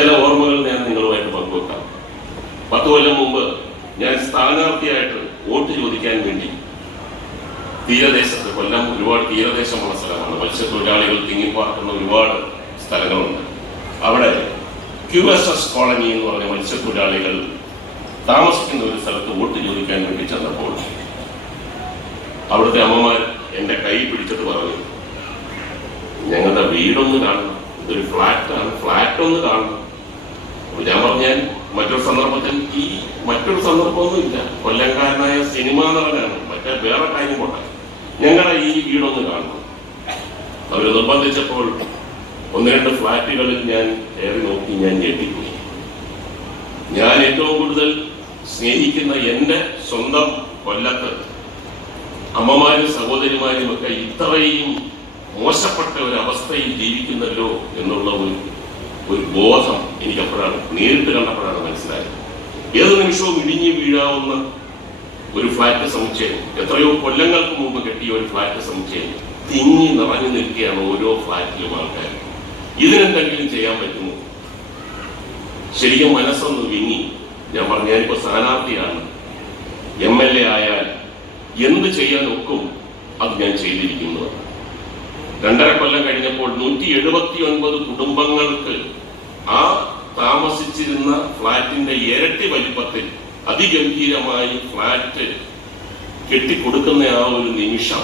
ചില ഓർമ്മകൾ ഞാൻ നിങ്ങളുമായിട്ട് പങ്കുവെക്കാം. 10 കൊല്ലം മുമ്പ് ഞാൻ സ്ഥാനാർത്ഥിയായിട്ട് വോട്ട് ചോദിക്കാൻ വേണ്ടി തീരദേശത്ത്, കൊല്ലം ഒരുപാട് തീരദേശമുള്ള സ്ഥലമാണ്, മത്സ്യത്തൊഴിലാളികൾ തിങ്ങിപ്പാർക്കുന്ന ഒരുപാട് സ്ഥലങ്ങളുണ്ട്. അവിടെ QSS കോളനി എന്ന് പറഞ്ഞ മത്സ്യത്തൊഴിലാളികൾ താമസിക്കുന്ന ഒരു സ്ഥലത്ത് വോട്ട് ചോദിക്കാൻ വേണ്ടി ചെന്നപ്പോൾ അവിടുത്തെ അമ്മമാർ എൻ്റെ കൈ പിടിച്ചിട്ട് പറഞ്ഞു, ഞങ്ങളുടെ വീടൊന്ന് കാണണം, ഇതൊരു ഫ്ലാറ്റാണ്, ഫ്ലാറ്റ് ഒന്ന് കാണണം. ഞാൻ പറഞ്ഞാൽ മറ്റൊരു സന്ദർഭത്തിൽ മറ്റൊരു സന്ദർഭമൊന്നുമില്ല, കൊല്ലംകാരനായ സിനിമാ നടനാണ്, മറ്റേ വേറെ കാര്യം കൊണ്ടാണ്, ഞങ്ങളുടെ ഈ വീടൊന്ന് കാണണം. അവർ നിർബന്ധിച്ചപ്പോൾ 1-2 ഫ്ലാറ്റുകളിൽ ഞാൻ കയറി നോക്കി, ഞാൻ ഞെട്ടിപ്പോയി. ഞാൻ ഏറ്റവും കൂടുതൽ സ്നേഹിക്കുന്ന എൻ്റെ സ്വന്തം കൊല്ലത്ത് അമ്മമാരും സഹോദരിമാരും ഒക്കെ ഇത്രയും മോശപ്പെട്ട ഒരു അവസ്ഥയിൽ ജീവിക്കുന്നല്ലോ എന്നുള്ള ഒരു ബോധം എനിക്കപ്പോഴാണ്, നേരിട്ട് കണ്ടപ്പോഴാണ് മനസ്സിലായത്. ഏത് നിമിഷവും ഇടിഞ്ഞു വീഴാവുന്ന ഒരു ഫ്ലാറ്റ് സമുച്ചയം, എത്രയോ കൊല്ലങ്ങൾക്ക് മുമ്പ് കെട്ടിയ ഒരു ഫ്ലാറ്റ് സമുച്ചയം തിങ്ങി നിറഞ്ഞു നിൽക്കുകയാണ് ഓരോ ഫ്ലാറ്റിലും ആൾക്കാർ. ഇതിനെന്തെങ്കിലും ചെയ്യാൻ പറ്റുമോ? ശരിക്കും മനസ്സൊന്ന് വിങ്ങി. ഞാൻ പറഞ്ഞു, ഞാനിപ്പോ സ്ഥാനാർത്ഥിയാണ്, MLA ആയാൽ എന്ത് ചെയ്യാൻ ഒക്കും അത് ഞാൻ ചെയ്തിരിക്കുന്നത്. 2.5 കൊല്ലം കഴിഞ്ഞപ്പോൾ 179 കുടുംബങ്ങൾക്ക് ആ താമസിച്ചിരുന്ന ഫ്ലാറ്റിന്റെ ഇരട്ടി വലിപ്പത്തിൽ അതിഗംഭീരമായി ഫ്ലാറ്റ് കെട്ടിക്കൊടുക്കുന്ന ആ ഒരു നിമിഷം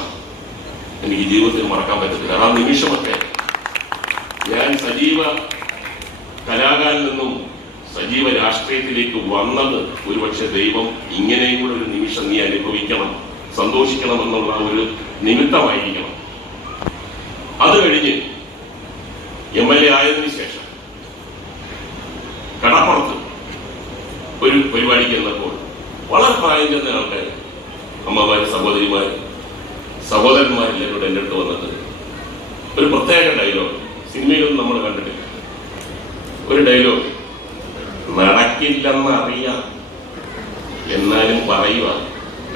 എനിക്ക് ജീവിതത്തിൽ മറക്കാൻ പറ്റത്തില്ല. ആ നിമിഷമൊക്കെ ഞാൻ സജീവ കലാകാരിൽ നിന്നും സജീവ രാഷ്ട്രീയത്തിലേക്ക് വന്നത് ഒരുപക്ഷെ ദൈവം ഇങ്ങനെയും കൂടെ ഒരു നിമിഷം നീ അനുഭവിക്കണം, സന്തോഷിക്കണം എന്നുള്ള ഒരു നിമിത്തമായിരിക്കണം. അത് കഴിഞ്ഞ് MLA ആയതിനു ശേഷം കടപ്പുറത്ത് ഒരു പരിപാടിക്ക് എന്നപ്പോൾ വളരെ പ്രായം ചെന്ന ആൾക്കാർ, അമ്മമാര്, സഹോദരിമാര്, സഹോദരന്മാരെല്ലാവരും എൻ്റെ അടുത്ത് വന്നിട്ട് ഒരു പ്രത്യേക ഡയലോഗ്, സിനിമയിലൊന്നും നമ്മൾ കണ്ടിട്ടില്ല, ഒരു ഡയലോഗ്, നടക്കില്ലെന്ന് അറിയാം എന്നാലും പറയുക,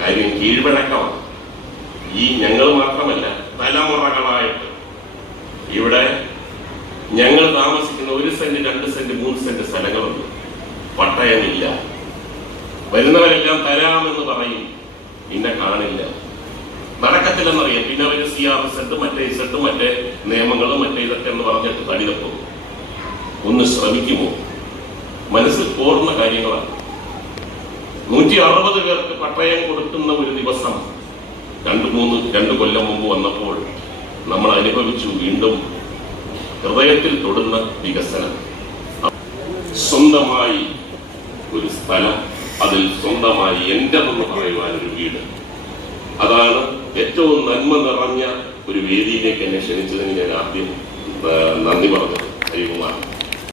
കാര്യം കീഴ്വഴക്കമാണ്. ഈ ഞങ്ങൾ മാത്രമല്ല, തലമുറകളായിട്ട് ഇവിടെ ഞങ്ങൾ താമസിക്കുന്ന 1 സെന്റ് 2 സെന്റ് 3 സെന്റ് സ്ഥലങ്ങളുണ്ട്, പട്ടയമില്ല. വരുന്നവരെല്ലാം തരാമെന്ന് പറയും, പിന്നെ കാണില്ല, നടക്കത്തില്ലെന്നറിയാം. പിന്നെ അവര് CRS മറ്റേ Z മറ്റേ നിയമങ്ങളും മറ്റേ ഇതൊക്കെ എന്ന് പറഞ്ഞിട്ട് തടിതപ്പോ. ഒന്ന് ശ്രമിക്കുമോ? മനസ്സിൽ പോർന്ന കാര്യങ്ങളാണ്. 160 പേർക്ക് പട്ടയം കൊടുക്കുന്ന ഒരു ദിവസം 2 കൊല്ലം മുമ്പ് വന്നപ്പോൾ നമ്മൾ അനുഭവിച്ചു വീണ്ടും ഹൃദയത്തിൽ തൊടുന്ന വികസനം. സ്വന്തമായി ഒരു സ്ഥലം, അതിൽ സ്വന്തമായി എന്റെതെന്ന് പറയുവാൻ ഒരു വീട്, അതാണ് ഏറ്റവും നന്മ നിറഞ്ഞ ഒരു വേദിയിലേക്ക് എന്നെ ക്ഷണിച്ചതിന് ഞാൻ ആദ്യം നന്ദി പറഞ്ഞത് ഹരികുമാർ.